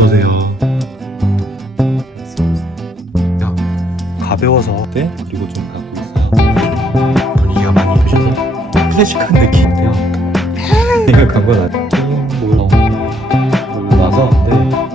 어서 오세요. 야, 가벼워서 네 그리고 좀 갖고 있어요. 분위기가 많이 부셔서 클래식한 느낌 어때요? 내가 간건 아니에요. 몰라. 몰라서 네.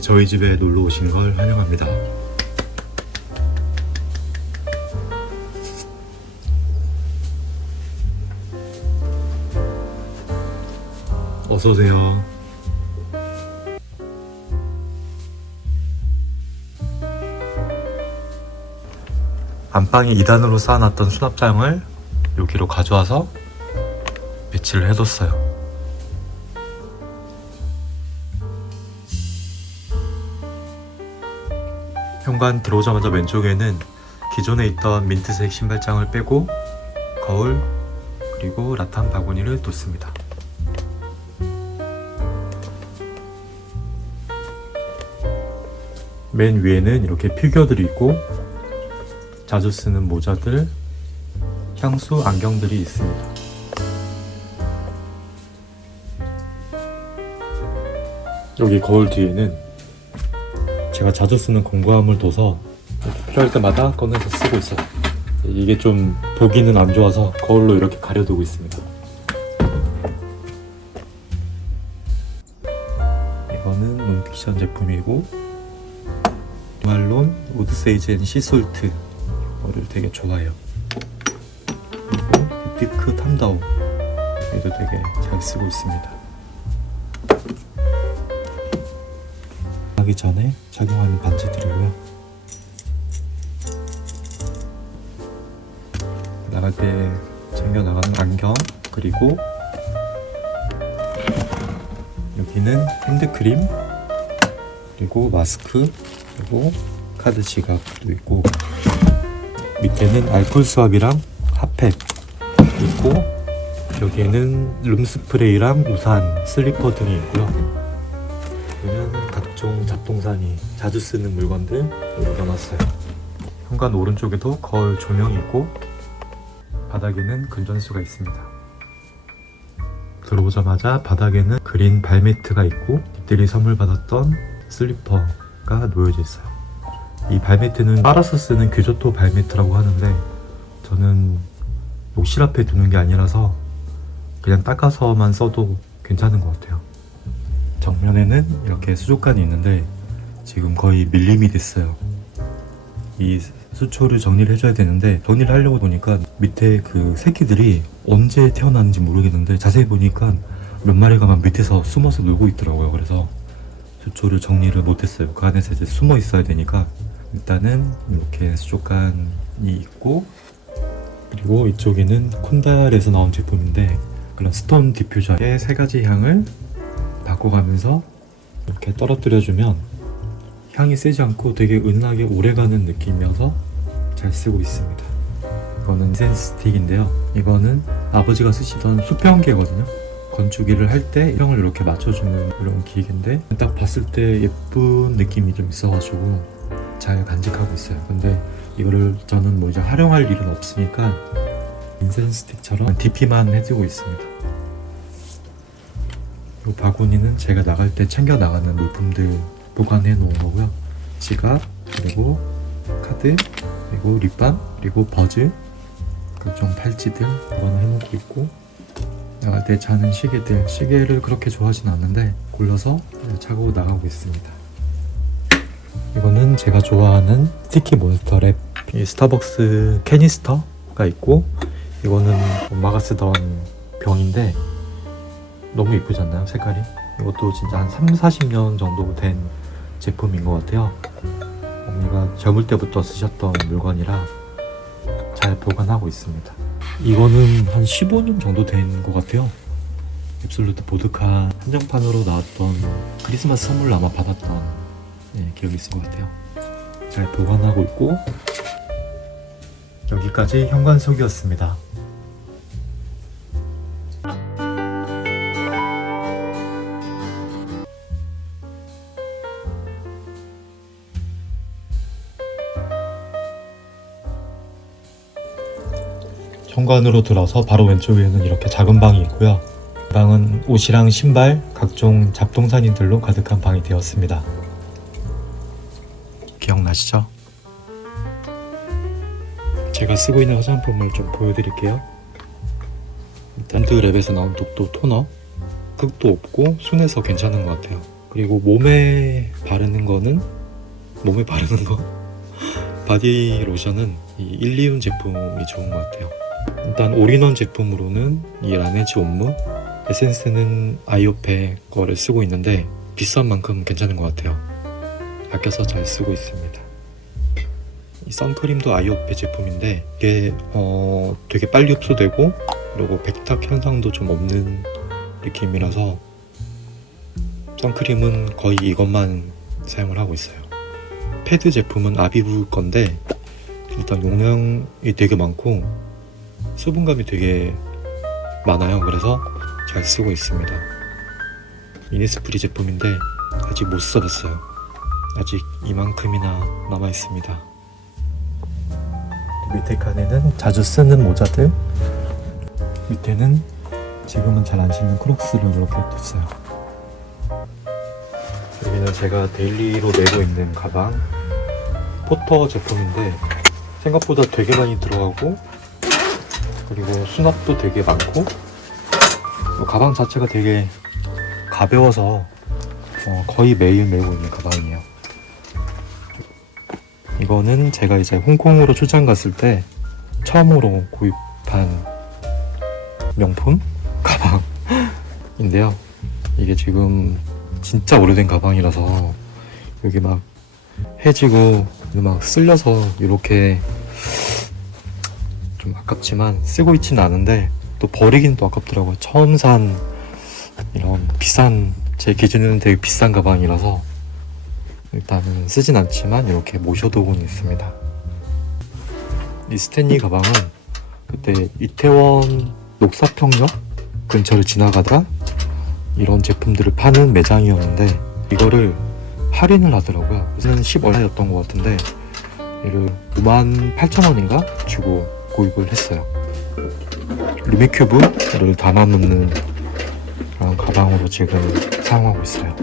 저희 집에 놀러 오신 걸 환영합니다. 어서 오세요. 안방에 2단으로 쌓아놨던 수납장을 여기로 가져와서 배치를 해뒀어요. 현관 들어오자마자 왼쪽에는 기존에 있던 민트색 신발장을 빼고 거울 그리고 라탄 바구니를 뒀습니다. 맨 위에는 이렇게 피규어들이 있고 자주 쓰는 모자들, 향수, 안경들이 있습니다. 여기 거울 뒤에는 제가 자주 쓰는 공구함을 둬서 필요할 때마다 꺼내서 쓰고 있어요. 이게 좀 보기는 안 좋아서 거울로 이렇게 가려두고 있습니다. 이거는 논픽션 제품이고 말론 오드세이지 앤 시솔트 이거를 되게 좋아해요. 그리고 비피크 탐다오 얘도 되게 잘 쓰고 있습니다. 하기 전에 착용하는 반지들이고요. 나갈 때 챙겨 나가는 안경 그리고 여기 여기는 핸드크림 그리고 마스크 그리고 카드 지갑도 있고 밑에는 알콜 수압이랑 핫팩 있고 여기에는 룸스프레이랑 우산, 슬리퍼 등이 있고요. 잡동사니 자주 쓰는 물건들 넣어놨어요. 현관 오른쪽에도 거울 조명이 있고 바닥에는 근전수가 있습니다. 들어오자마자 바닥에는 그린 발매트가 있고 집들이 선물 받았던 슬리퍼가 놓여져 있어요. 이 발매트는 빨아서 쓰는 규조토 발매트라고 하는데 저는 욕실 앞에 두는 게 아니라서 그냥 닦아서만 써도 괜찮은 것 같아요. 정면에는 이렇게 수족관이 있는데 지금 거의 밀림이 됐어요. 이 수초를 정리를 해줘야 되는데 정리를 하려고 보니까 밑에 그 새끼들이 언제 태어났는지 모르겠는데 자세히 보니까 몇 마리가 막 밑에서 숨어서 놀고 있더라고요. 그래서 수초를 정리를 못했어요. 그 안에서 이제 숨어 있어야 되니까 일단은 이렇게 수족관이 있고 그리고 이쪽에는 콘달에서 나온 제품인데 그런 스톤 디퓨저의 세 가지 향을 바꿔가면서 이렇게 떨어뜨려주면 향이 세지 않고 되게 은은하게 오래가는 느낌이어서 잘 쓰고 있습니다. 이거는 인센스 스틱인데요. 이거는 아버지가 쓰시던 수평기거든요. 건축일을 할때 형을 이렇게 맞춰주는 그런 기계인데 딱 봤을 때 예쁜 느낌이 좀 있어가지고 잘 간직하고 있어요. 근데 이거를 저는 뭐 이제 활용할 일은 없으니까 인센스 스틱처럼 DP만 해두고 있습니다. 이 바구니는 제가 나갈 때 챙겨 나가는 물품들 보관해 놓은 거고요. 지갑, 그리고 카드, 그리고 립밤, 그리고 버즈, 각종 팔찌들 보관해 놓고 있고 나갈 때 차는 시계들, 시계를 그렇게 좋아하진 않는데 골라서 차고 나가고 있습니다. 이거는 제가 좋아하는 스티키 몬스터 랩. 이 스타벅스 캐니스터가 있고 이거는 엄마가 쓰던 병인데 너무 이쁘지 않나요? 색깔이? 이것도 진짜 한 3, 40년 정도 된 제품인 것 같아요. 어머니가 젊을 때부터 쓰셨던 물건이라 잘 보관하고 있습니다. 이거는 한 15년 정도 된 것 같아요. 앱솔루트 보드카 한정판으로 나왔던 크리스마스 선물로 아마 받았던 네, 기억이 있을 것 같아요. 잘 보관하고 있고 여기까지 현관속이었습니다. 현관으로 들어서 바로 왼쪽에는 이렇게 작은 방이 있고요. 방은 옷이랑 신발, 각종 잡동사니들로 가득한 방이 되었습니다. 기억나시죠? 제가 쓰고 있는 화장품을 좀 보여드릴게요. 일단 드랩에서 나온 독도 토너 흙도 없고 순해서 괜찮은 것 같아요. 그리고 몸에 바르는 거는 몸에 바르는 거 바디 로션은 이 일리움 제품이 좋은 것 같아요. 일단 올인원 제품으로는 이 라네즈 옴무 에센스는 아이오페 거를 쓰고 있는데 비싼 만큼 괜찮은 것 같아요. 아껴서 잘 쓰고 있습니다. 이 선크림도 아이오페 제품인데 이게 어 되게 빨리 흡수되고 그리고 백탁 현상도 좀 없는 느낌이라서 선크림은 거의 이것만 사용을 하고 있어요. 패드 제품은 아비브 건데 일단 용량이 되게 많고 수분감이 되게 많아요. 그래서 잘 쓰고 있습니다. 이니스프리 제품인데 아직 못 써봤어요. 아직 이만큼이나 남아 있습니다. 밑에 칸에는 자주 쓰는 모자들, 밑에는 지금은 잘 안 신는 크록스를 이렇게 뒀어요. 여기는 제가 데일리로 메고 있는 가방, 포터 제품인데 생각보다 되게 많이 들어가고 그리고 수납도 되게 많고 어, 가방 자체가 되게 가벼워서 어, 거의 매일 메고 있는 가방이에요. 이거는 제가 이제 홍콩으로 출장 갔을 때 처음으로 구입한 명품 가방인데요. 이게 지금 진짜 오래된 가방이라서 여기 막 해지고 막 쓸려서 이렇게 좀 아깝지만 쓰고 있지는 않은데 또 버리긴 또 아깝더라고요. 처음 산 이런 비싼 제 기준에는 되게 비싼 가방이라서 일단은 쓰진 않지만 이렇게 모셔두고는 있습니다. 이 스탠리 가방은 그때 이태원 녹사평역 근처를 지나가다 이런 제품들을 파는 매장이었는데 이거를 할인을 하더라고요. 그래서 10원이었던 것 같은데 얘를 5만 8천 원인가 주고 구입을 했어요. 루미큐브를 담아놓는 그런 가방으로 지금 사용하고 있어요.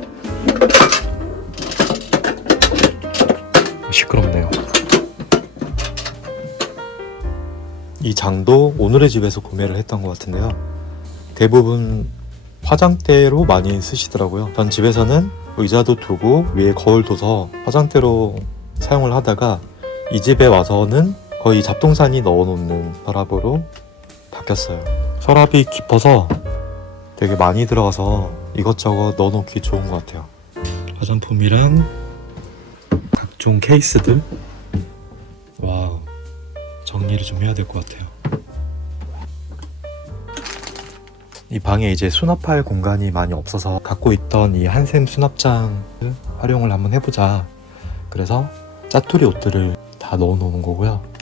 시끄럽네요. 이 장도 오늘의 집에서 구매를 했던 것 같은데요. 대부분 화장대로 많이 쓰시더라고요. 전 집에서는 의자도 두고 위에 거울 둬서 화장대로 사용을 하다가 이 집에 와서는 거의 잡동사니 넣어놓는 서랍으로 바뀌었어요. 서랍이 깊어서 되게 많이 들어가서 이것저것 넣어놓기 좋은 것 같아요. 화장품이랑 각종 케이스들. 와우. 정리를 좀 해야 될 것 같아요. 이 방에 이제 수납할 공간이 많이 없어서 갖고 있던 이 한샘 수납장을 활용을 한번 해보자. 그래서 짜투리 옷들을 다 넣어 놓는 거고요.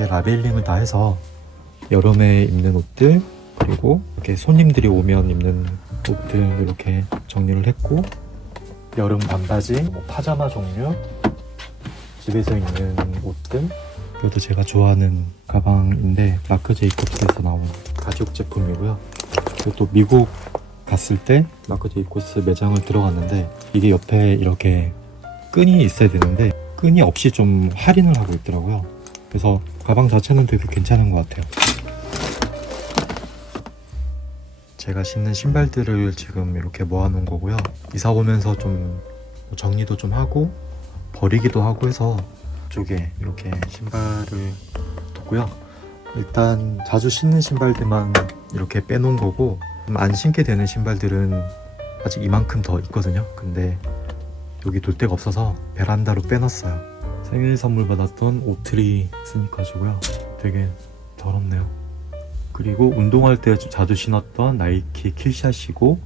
이렇게 라벨링을 다 해서 여름에 입는 옷들 그리고 이렇게 손님들이 오면 입는 옷들 이렇게 정리를 했고 여름 반바지, 뭐 파자마 종류, 집에서 입는 옷들 이것도 제가 좋아하는 가방인데 마크 제이콥스에서 나온 가죽 제품이고요. 이것도 미국 갔을 때 마크 제이콥스 매장을 들어갔는데 이게 옆에 이렇게 끈이 있어야 되는데 끈이 없이 좀 할인을 하고 있더라고요. 그래서 가방 자체는 되게 괜찮은 것 같아요. 제가 신는 신발들을 지금 이렇게 모아놓은 거고요. 이사 오면서 좀 정리도 좀 하고 버리기도 하고 해서 쪽에 이렇게 신발을 뒀고요. 일단 자주 신는 신발들만 이렇게 빼놓은 거고 좀안 신게 되는 신발들은 아직 이만큼 더 있거든요. 근데 여기 둘 데가 없어서 베란다로 빼놨어요. 생일 선물 받았던 오트리 스니커즈고요. 되게 더럽네요. 그리고 운동할 때 자주 신었던 나이키 킬샷이고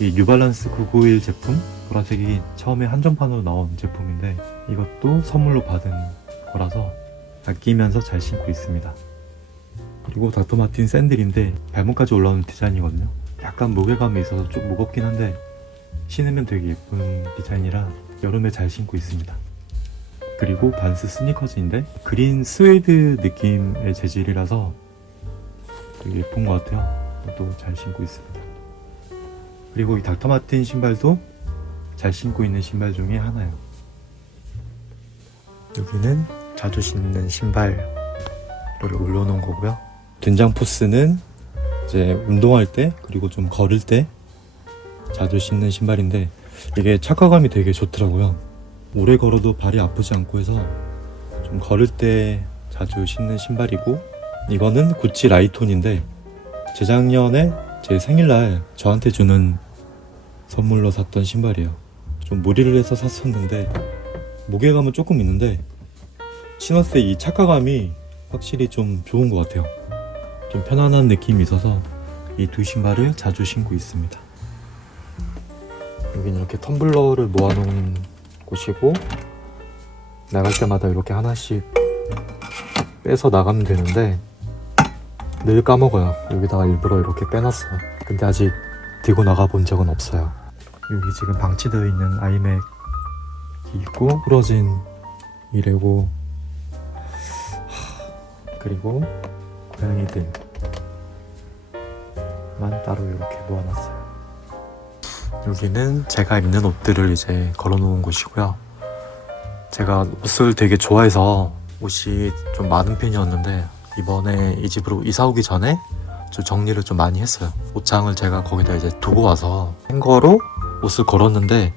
이 뉴발란스 991 제품 보라색이 처음에 한정판으로 나온 제품인데 이것도 선물로 받은 거라서 아끼면서 잘 신고 있습니다. 그리고 닥터마틴 샌들인데 발목까지 올라오는 디자인이거든요. 약간 무게감이 있어서 좀 무겁긴 한데 신으면 되게 예쁜 디자인이라 여름에 잘 신고 있습니다. 그리고 반스 스니커즈인데 그린 스웨이드 느낌의 재질이라서 되게 예쁜 것 같아요. 또 잘 신고 있습니다. 그리고 이 닥터마틴 신발도 잘 신고 있는 신발 중에 하나예요. 여기는 자주 신는 신발을 올려놓은 거고요. 된장 포스는 이제 운동할 때 그리고 좀 걸을 때 자주 신는 신발인데 이게 착화감이 되게 좋더라고요. 오래 걸어도 발이 아프지 않고 해서 좀 걸을 때 자주 신는 신발이고 이거는 구찌 라이톤인데 재작년에 제 생일날 저한테 주는 선물로 샀던 신발이에요. 좀 무리를 해서 샀었는데 무게감은 조금 있는데 신었을 때 이 착화감이 확실히 좀 좋은 것 같아요. 좀 편안한 느낌이 있어서 이 두 신발을 자주 신고 있습니다. 여기는 이렇게 텀블러를 모아놓은 곳이고 나갈 때마다 이렇게 하나씩 빼서 나가면 되는데 늘 까먹어요. 여기다가 일부러 이렇게 빼놨어요. 근데 아직 들고 나가 본 적은 없어요. 여기 지금 방치되어 있는 아이맥이 있고 부러진 이 레고 하, 그리고 고양이들만 따로 이렇게 모아놨어요. 여기는 제가 입는 옷들을 이제 걸어놓은 곳이고요. 제가 옷을 되게 좋아해서 옷이 좀 많은 편이었는데 이번에 이 집으로 이사 오기 전에 좀 정리를 좀 많이 했어요. 옷장을 제가 거기다 이제 두고 와서 행거로 옷을 걸었는데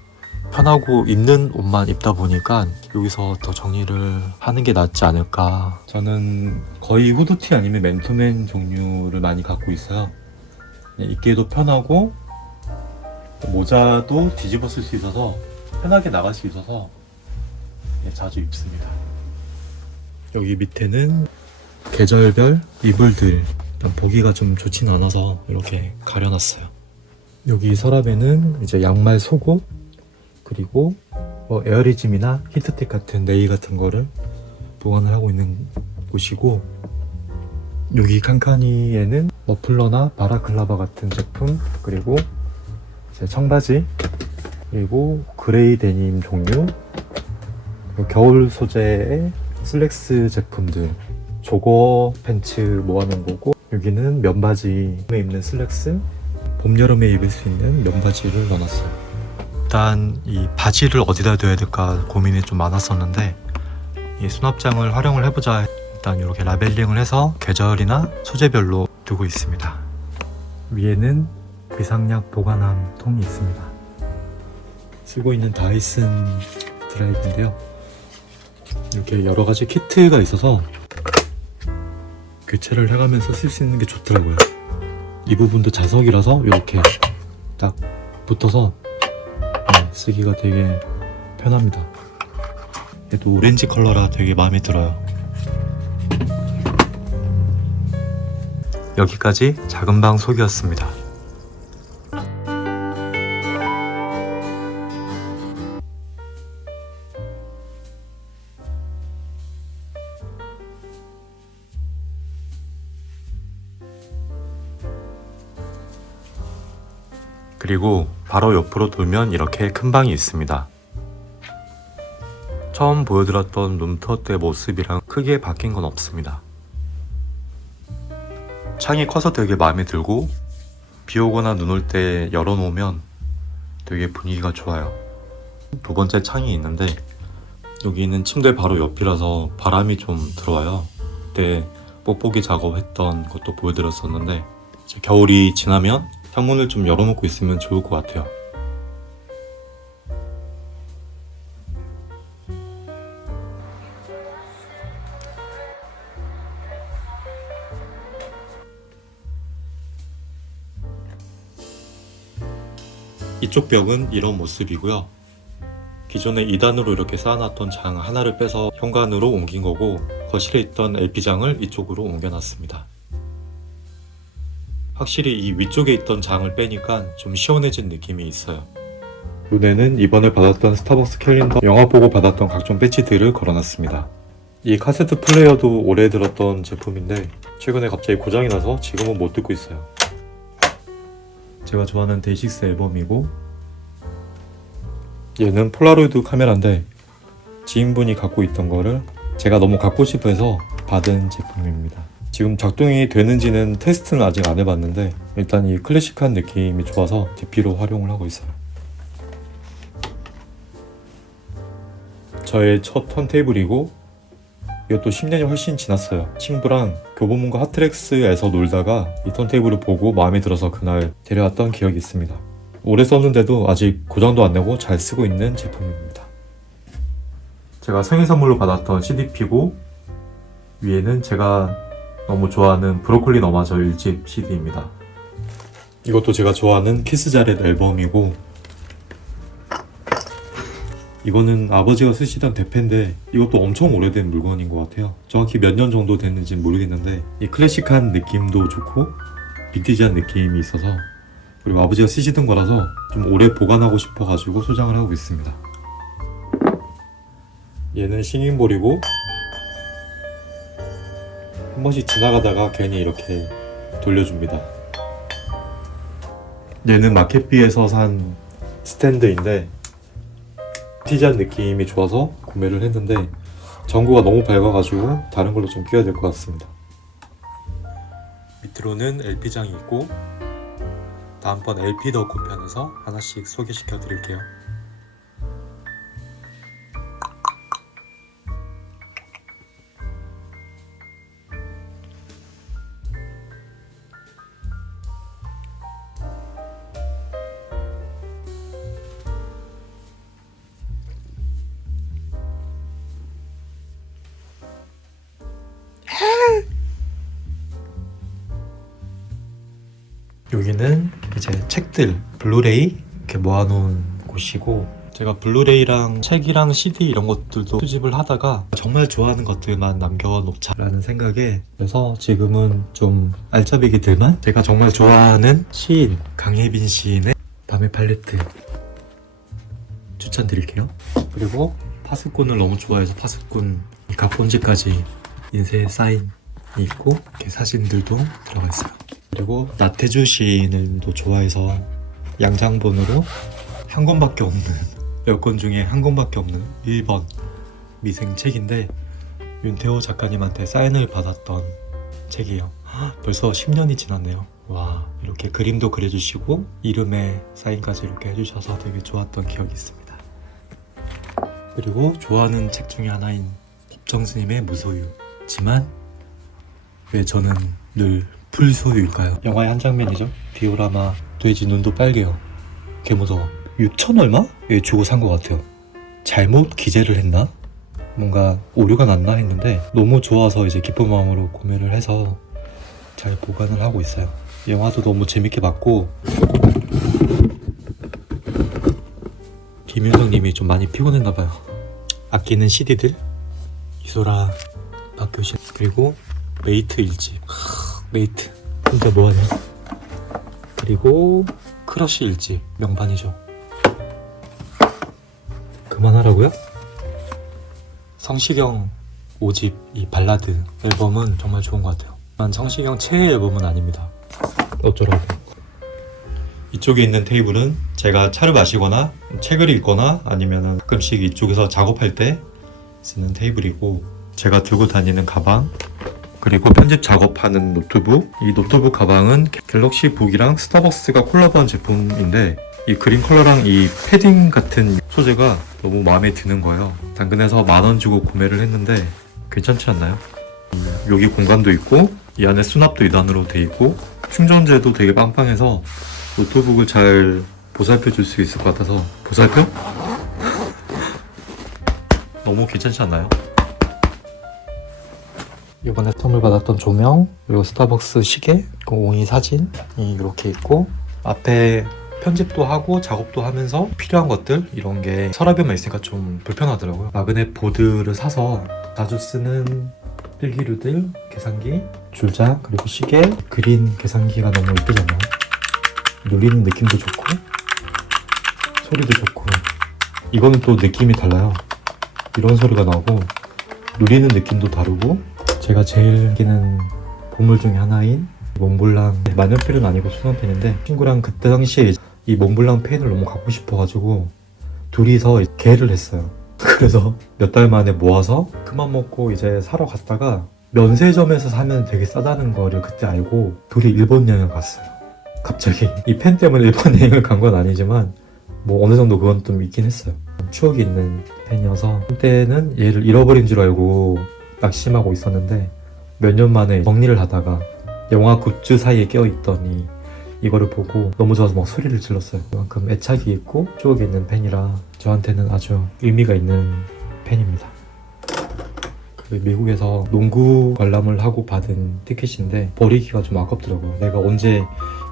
편하고 입는 옷만 입다 보니까 여기서 더 정리를 하는 게 낫지 않을까. 저는 거의 후드티 아니면 맨투맨 종류를 많이 갖고 있어요. 그냥 입기에도 편하고 모자도 뒤집어 쓸 수 있어서 편하게 나갈 수 있어서 네, 자주 입습니다. 여기 밑에는 계절별 이불들 보기가 좀 좋진 않아서 이렇게 가려놨어요. 여기 서랍에는 이제 양말 속옷 그리고 뭐 에어리즘이나 히트텍 같은 네일 같은 거를 보관을 하고 있는 곳이고 여기 칸카니에는 머플러나 바라클라바 같은 제품 그리고 이제 청바지 그리고 그레이 데님 종류 겨울 소재의 슬랙스 제품들. 조거 팬츠 모아놓은 거고 여기는 면바지 에 입는 슬랙스. 봄 여름에 입을 수 있는 면바지를 넣어놨어요. 일단 이 바지를 어디다 둬야 될까 고민이 좀 많았었는데 이 수납장을 활용을 해보자. 일단 이렇게 라벨링을 해서 계절이나 소재별로 두고 있습니다. 위에는 비상약 보관함 통이 있습니다. 쓰고 있는 다이슨 드라이기인데요. 이렇게 여러 가지 키트가 있어서 교체를 해가면서 쓸 수 있는 게 좋더라고요. 이 부분도 자석이라서 이렇게 딱 붙어서 네, 쓰기가 되게 편합니다. 얘도 오렌지 컬러라 되게 마음에 들어요. 여기까지 작은 방 소개였습니다 그리고 바로 옆으로 돌면 이렇게 큰 방이 있습니다. 처음 보여드렸던 룸투어 때 모습이랑 크게 바뀐 건 없습니다. 창이 커서 되게 마음에 들고 비 오거나 눈 올 때 열어놓으면 되게 분위기가 좋아요. 두 번째 창이 있는데 여기 있는 침대 바로 옆이라서 바람이 좀 들어와요. 그때 뽁뽁이 작업했던 것도 보여드렸었는데 겨울이 지나면 창문을 좀 열어놓고 있으면 좋을 것 같아요. 이쪽 벽은 이런 모습이고요. 기존에 2단으로 이렇게 쌓아놨던 장 하나를 빼서 현관으로 옮긴 거고 거실에 있던 LP장을 이쪽으로 옮겨놨습니다. 확실히 이 위쪽에 있던 장을 빼니까 좀 시원해진 느낌이 있어요. 눈에는 이번에 받았던 스타벅스 캘린더 영화 보고 받았던 각종 배지들을 걸어놨습니다. 이 카세트 플레이어도 오래 들었던 제품인데 최근에 갑자기 고장이 나서 지금은 못 듣고 있어요. 제가 좋아하는 데이식스 앨범이고 얘는 폴라로이드 카메라인데 지인분이 갖고 있던 거를 제가 너무 갖고 싶어 해서 받은 제품입니다. 지금 작동이 되는지는 테스트는 아직 안 해봤는데 일단 이 클래식한 느낌이 좋아서 DP로 활용을 하고 있어요. 저의 첫 턴테이블이고 이것도 10년이 훨씬 지났어요. 친구랑 교보문고 핫트랙스에서 놀다가 이 턴테이블을 보고 마음에 들어서 그날 데려왔던 기억이 있습니다. 오래 썼는데도 아직 고장도 안 내고 잘 쓰고 있는 제품입니다. 제가 생일 선물로 받았던 CDP고 위에는 제가 너무 좋아하는 브로콜리 너마저 1집 CD입니다. 이것도 제가 좋아하는 키스 자렛 앨범이고 이거는 아버지가 쓰시던 대패인데 이것도 엄청 오래된 물건인 것 같아요. 정확히 몇 년 정도 됐는지 모르겠는데 이 클래식한 느낌도 좋고 빈티지한 느낌이 있어서 그리고 아버지가 쓰시던 거라서 좀 오래 보관하고 싶어가지고 소장을 하고 있습니다. 얘는 싱잉볼이고 한 번씩 지나가다가 괜히 이렇게 돌려줍니다. 얘는 마켓비에서 산 스탠드인데 티지한 느낌이 좋아서 구매를 했는데 전구가 너무 밝아가지고 다른 걸로 좀 끼워야 될 것 같습니다. 밑으로는 LP장이 있고 다음번 LP 덕후 편에서 하나씩 소개시켜 드릴게요. 책들 블루레이 이렇게 모아놓은 곳이고 제가 블루레이랑 책이랑 CD 이런 것들도 수집을 하다가 정말 좋아하는 것들만 남겨놓자라는 생각에 그래서 지금은 좀 알짜배기들만 제가 정말 좋아하는 시인 강혜빈 시인의 밤의 팔레트 추천드릴게요. 그리고 파스콘을 너무 좋아해서 파스콘 이 각본지까지 인쇄 사인이 있고 이렇게 사진들도 들어가 있어요. 그리고 나태주 시인을도 좋아해서 양장본으로 한 권밖에 없는 몇 권 중에 한 권밖에 없는 1번 미생 책인데 윤태호 작가님한테 사인을 받았던 책이에요. 헉, 벌써 10년이 지났네요. 와 이렇게 그림도 그려주시고 이름에 사인까지 이렇게 해주셔서 되게 좋았던 기억이 있습니다. 그리고 좋아하는 책 중에 하나인 법정 스님의 무소유지만 왜 저는 늘 불소유일까요? 영화의 한 장면이죠. 디오라마 돼지 눈도 빨개요. 개 무서워. 6천 얼마? 예, 주고 산 것 같아요. 잘못 기재를 했나? 뭔가 오류가 났나 했는데 너무 좋아서 이제 기쁜 마음으로 구매를 해서 잘 보관을 하고 있어요. 영화도 너무 재밌게 봤고 김윤성님이 좀 많이 피곤했나 봐요. 아끼는 CD들 이소라 박효신 그리고 메이트 일집 하, 메이트. 혼자 뭐하냐 그리고 크러쉬 일집 명반이죠. 그만하라고요? 성시경 5집 이 발라드 앨범은 정말 좋은 것 같아요. 난 성시경 최애 앨범은 아닙니다. 어쩌라고? 이쪽에 있는 테이블은 제가 차를 마시거나 책을 읽거나 아니면 가끔씩 이쪽에서 작업할 때 쓰는 테이블이고 제가 들고 다니는 가방 그리고 편집 작업하는 노트북 이 노트북 가방은 갤럭시 북이랑 스타벅스가 콜라보한 제품인데 이 그린 컬러랑 이 패딩 같은 소재가 너무 마음에 드는 거예요 당근에서 만 원 주고 구매를 했는데 괜찮지 않나요? 이- 여기 공간도 있고 이 안에 수납도 2단으로 돼 있고 충전재도 되게 빵빵해서 노트북을 잘 보살펴 줄 수 있을 것 같아서 보살펴? 너무 괜찮지 않나요? 이번에 선물 받았던 조명 그리고 스타벅스 시계 그리고 옹이 사진이 이렇게 있고 앞에 편집도 하고 작업도 하면서 필요한 것들 이런 게 서랍에만 있으니까 좀 불편하더라고요. 마그넷 보드를 사서 자주 쓰는 필기류들 계산기 줄자 그리고 시계 그린 계산기가 너무 예쁘잖아요. 누리는 느낌도 좋고 소리도 좋고. 이거는 또 느낌이 달라요. 이런 소리가 나고 누리는 느낌도 다르고 제가 제일 끼는 보물 중에 하나인 몽블랑. 만년필은 아니고 수능펜인데 친구랑 그때 당시에 이 몽블랑 펜을 너무 갖고 싶어가지고 둘이서 개를 했어요. 그래서 몇 달 만에 모아서 그만 먹고 이제 사러 갔다가 면세점에서 사면 되게 싸다는 거를 그때 알고 둘이 일본 여행 갔어요. 갑자기. 이 펜 때문에 일본 여행을 간 건 아니지만 뭐 어느 정도 그건 좀 있긴 했어요. 추억이 있는 펜이어서 그때는 얘를 잃어버린 줄 알고 낙심하고 있었는데 몇 년 만에 정리를 하다가 영화 굿즈 사이에 껴있더니 이거를 보고 너무 좋아서 막 소리를 질렀어요. 그만큼 애착이 있고 추억이 있는 펜이라 저한테는 아주 의미가 있는 펜입니다. 그 미국에서 농구 관람을 하고 받은 티켓인데 버리기가 좀 아깝더라고요. 내가 언제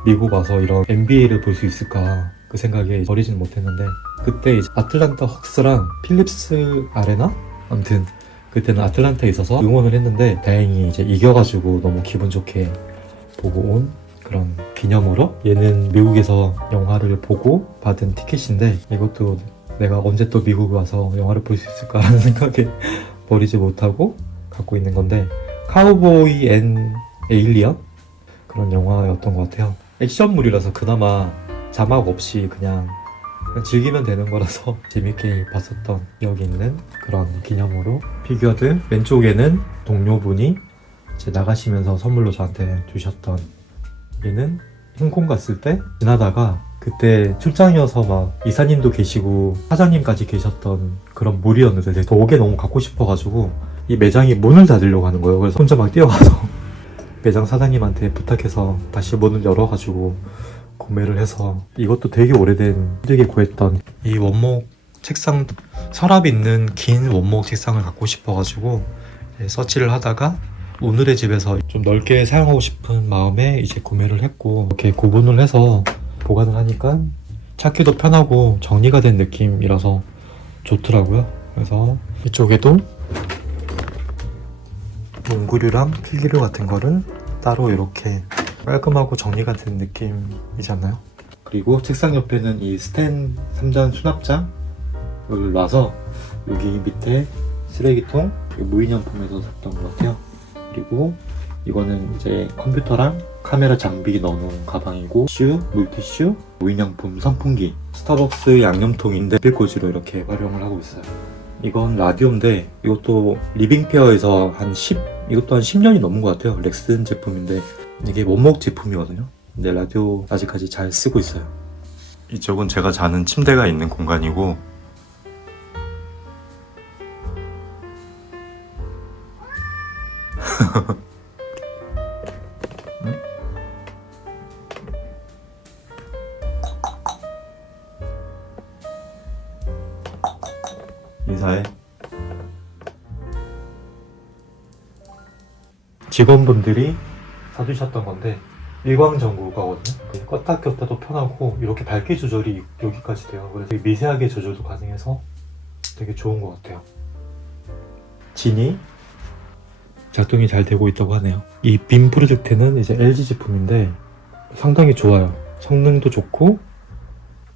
미국 와서 이런 NBA를 볼 수 있을까 그 생각에 버리진 못했는데 그때 이제 아틀란타 헉스랑 필립스 아레나 아무튼 그때는 아틀란타에 있어서 응원을 했는데 다행히 이제 이겨가지고 너무 기분 좋게 보고 온 그런 기념으로 얘는 미국에서 영화를 보고 받은 티켓인데 이것도 내가 언제 또 미국 와서 영화를 볼 수 있을까라는 생각에 버리지 못하고 갖고 있는 건데 카우보이 앤 에일리언? 그런 영화였던 것 같아요. 액션물이라서 그나마 자막 없이 그냥 즐기면 되는 거라서 재밌게 봤었던 기억이 있는 그런 기념으로 피규어들 왼쪽에는 동료분이 이제 나가시면서 선물로 저한테 주셨던 얘는 홍콩 갔을 때 지나다가 그때 출장이어서 막 이사님도 계시고 사장님까지 계셨던 그런 물이었는데 저게 너무 갖고 싶어가지고 이 매장이 문을 닫으려고 하는 거예요. 그래서 혼자 막 뛰어가서 매장 사장님한테 부탁해서 다시 문을 열어가지고 구매를 해서 이것도 되게 오래된 힘들게 구했던 이 원목 책상 서랍 있는 긴 원목 책상을 갖고 싶어가지고 서치를 하다가 오늘의 집에서 좀 넓게 사용하고 싶은 마음에 이제 구매를 했고 이렇게 구분을 해서 보관을 하니까 찾기도 편하고 정리가 된 느낌이라서 좋더라고요. 그래서 이쪽에도 문구류랑 필기류 같은 거를 따로 이렇게 깔끔하고 정리가 된 느낌이잖아요. 그리고 책상 옆에는 이 스텐 3단 수납장을 놔서 여기 밑에 쓰레기통 이거 무인형품에서 샀던 것 같아요. 그리고 이거는 이제 컴퓨터랑 카메라 장비 넣어놓은 가방이고 슈, 물티슈, 무인형품 선풍기 스타벅스 양념통인데 빌꽂이로 이렇게 활용을 하고 있어요. 이건 라디오인데 이것도 리빙페어에서 한 10, 이것도 한 10년이 넘은 것 같아요. 렉슨 제품인데 이게 원목 제품이거든요. 근데 라디오 아직까지 잘 쓰고 있어요. 이쪽은 제가 자는 침대가 있는 공간이고 인사해. 직원분들이 사주셨던 건데 일광전구가거든요. 그냥 껐다 켰다도 편하고 이렇게 밝기 조절이 여기까지 돼요. 그래서 되게 미세하게 조절도 가능해서 되게 좋은 것 같아요. 진이 작동이 잘 되고 있다고 하네요. 이 빔 프로젝트는 이제 LG 제품인데 상당히 좋아요. 성능도 좋고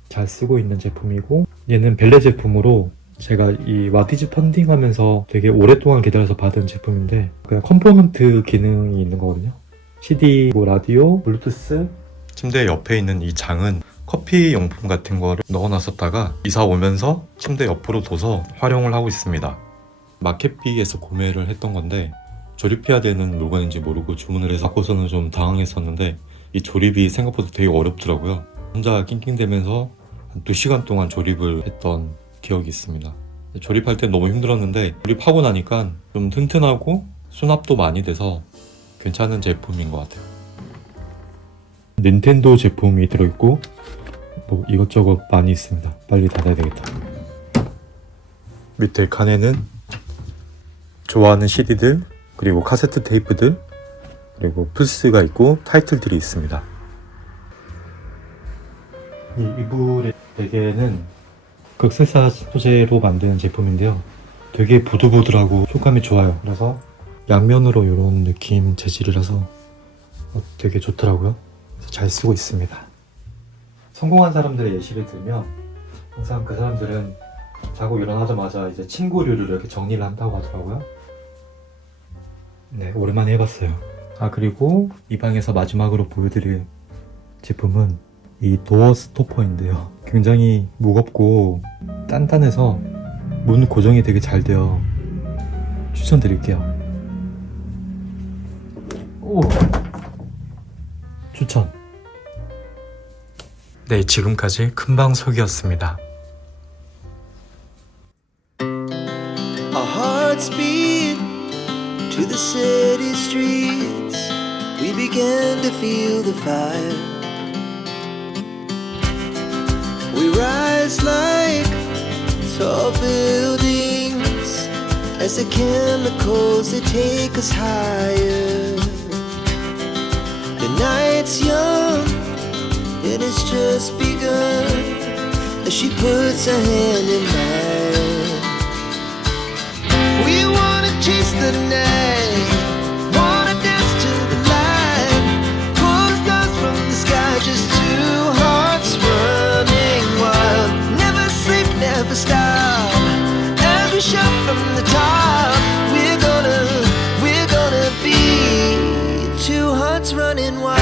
잘 쓰고 있는 제품이고 얘는 벨레 제품으로 제가 이 와디즈 펀딩 하면서 되게 오랫동안 기다려서 받은 제품인데 그냥 컴포넌트 기능이 있는 거거든요. CD, 뭐 라디오, 블루투스 침대 옆에 있는 이 장은 커피 용품 같은 거를 넣어놨었다가 이사 오면서 침대 옆으로 둬서 활용을 하고 있습니다. 마켓비에서 구매를 했던 건데 조립해야 되는 물건인지 모르고 주문을 해서 갖고서는 좀 당황했었는데 이 조립이 생각보다 되게 어렵더라고요. 혼자 낑낑대면서 한 2시간 동안 조립을 했던 기억이 있습니다. 조립할 때 너무 힘들었는데 조립하고 나니까 좀 튼튼하고 수납도 많이 돼서 괜찮은 제품인 것 같아요. 닌텐도 제품이 들어있고 뭐 이것저것 많이 있습니다. 빨리 닫아야 되겠다. 밑에 칸에는 좋아하는 CD들 그리고 카세트 테이프들 그리고 플스가 있고 타이틀들이 있습니다. 이 이불의 베개는 극세사 소재로 만든 제품인데요. 되게 부들부들하고 촉감이 좋아요. 그래서 양면으로 이런 느낌 재질이라서 어, 되게 좋더라고요. 잘 쓰고 있습니다. 성공한 사람들의 예시를 들면 항상 그 사람들은 자고 일어나자마자 이제 침구류를 이렇게 정리를 한다고 하더라고요. 네, 오랜만에 해봤어요. 아, 그리고 이 방에서 마지막으로 보여드릴 제품은 이 도어 스토퍼인데요. 굉장히 무겁고 단단해서 문 고정이 되게 잘 돼요. 추천드릴게요. 오! 추천. 네, 지금까지 큰방속이었습니다. Our hearts beat to the city streets. We began to feel the fire. We rise like tall buildings as the chemicals they take us higher. Night's young, it has just begun as she puts her hand in mine. We wanna chase the night, wanna dance to the light, pull the stars from the sky, just two hearts running wild. Never sleep, never stop. As we shout from the top, running wild.